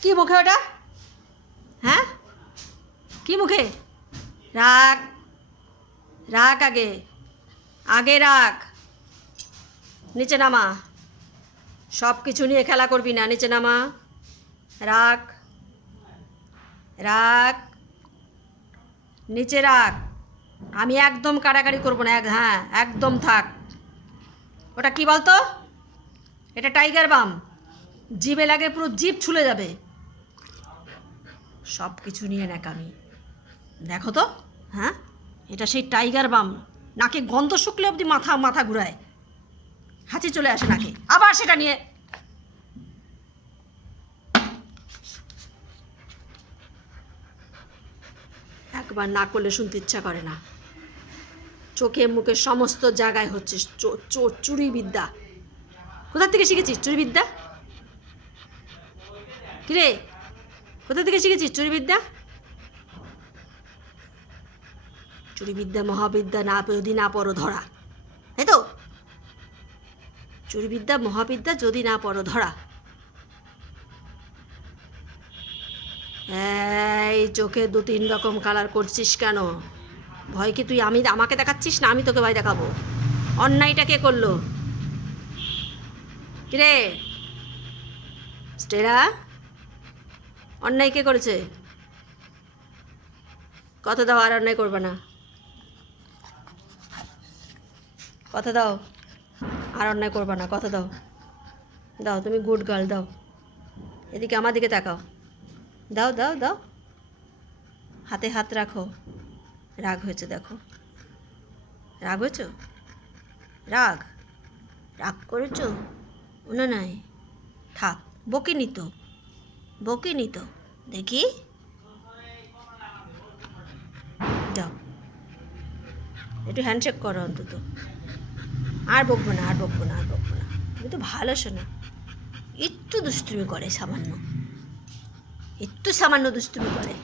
কি মুখে ওটা? হ্যাঁ, কি মুখে? রাখ, রাখ, আগে আগে রাখ। নিচে নামা। সব কিছু নিয়ে খেলা করবি না, নিচে নামা। রাখ, রাখ, নিচে রাখ। আমি একদম কাড়াকাড়ি করবো না। হ্যাঁ, একদম থাক। ওটা কি বলতো? এটা টাইগার বাম। জিভে লাগে, পুরো জিভ ছুলে যাবে। সব কিছু নিয়ে ন্যাকামি, দেখো তো। হ্যাঁ, এটা সেই টাইগার বাম। নাকে গন্ধ শুকলে অবধি মাথা মাথা ঘুরায়, হাঁচি চলে আসে নাকে। আবার সেটা নিয়ে একবার না করলে শুনতে ইচ্ছা করে না। চোখে মুখে সমস্ত জায়গায় হচ্ছে চুরি বিদ্যা। কোথা থেকে শিখেছিস চুরি বিদ্যা? কিরে, কোথা থেকে শিখেছিস চুরি বিদ্যা? চুরি বিদ্যা মহাবিদ্যা না, যদি না পড়ো ধরা, তাই তো? চুরি বিদ্যা মহাবিদ্যা যদি না পড়ো ধরা। এই চোখে 2-3 রকম কালার করছিস কেন? ভয় কি তুই আমাকে দেখাচ্ছিস না আমি তোকে ভয় দেখাবো? অন্যায়টা কে করলো? কিরে স্টেরা, অন্যায় কে করেছে? কথা দাও আর অন্যায় করবে না। কথা দাও আর অন্যায় করবে না, কথা দাও। দাও, তুমি গুড গার্ল, দাও। এদিকে আমার দিকে তাকাও। দাও দাও দাও, হাতে হাত রাখো। রাগ হয়েছে দেখো, রাগ হয়েছ? রাগ রাগ করেছ? না নাই, থাক। বকিনি তো, বকিনি তো, দেখি। যাও, একটু হ্যান্ডশেক করো অন্তত। আর বকবো না, আর বকবো না, আর বকবো না। তুমি তো ভালো শোনা। একটু দুষ্টুমি করে সামান্য, একটু সামান্য দুষ্টুমি করে।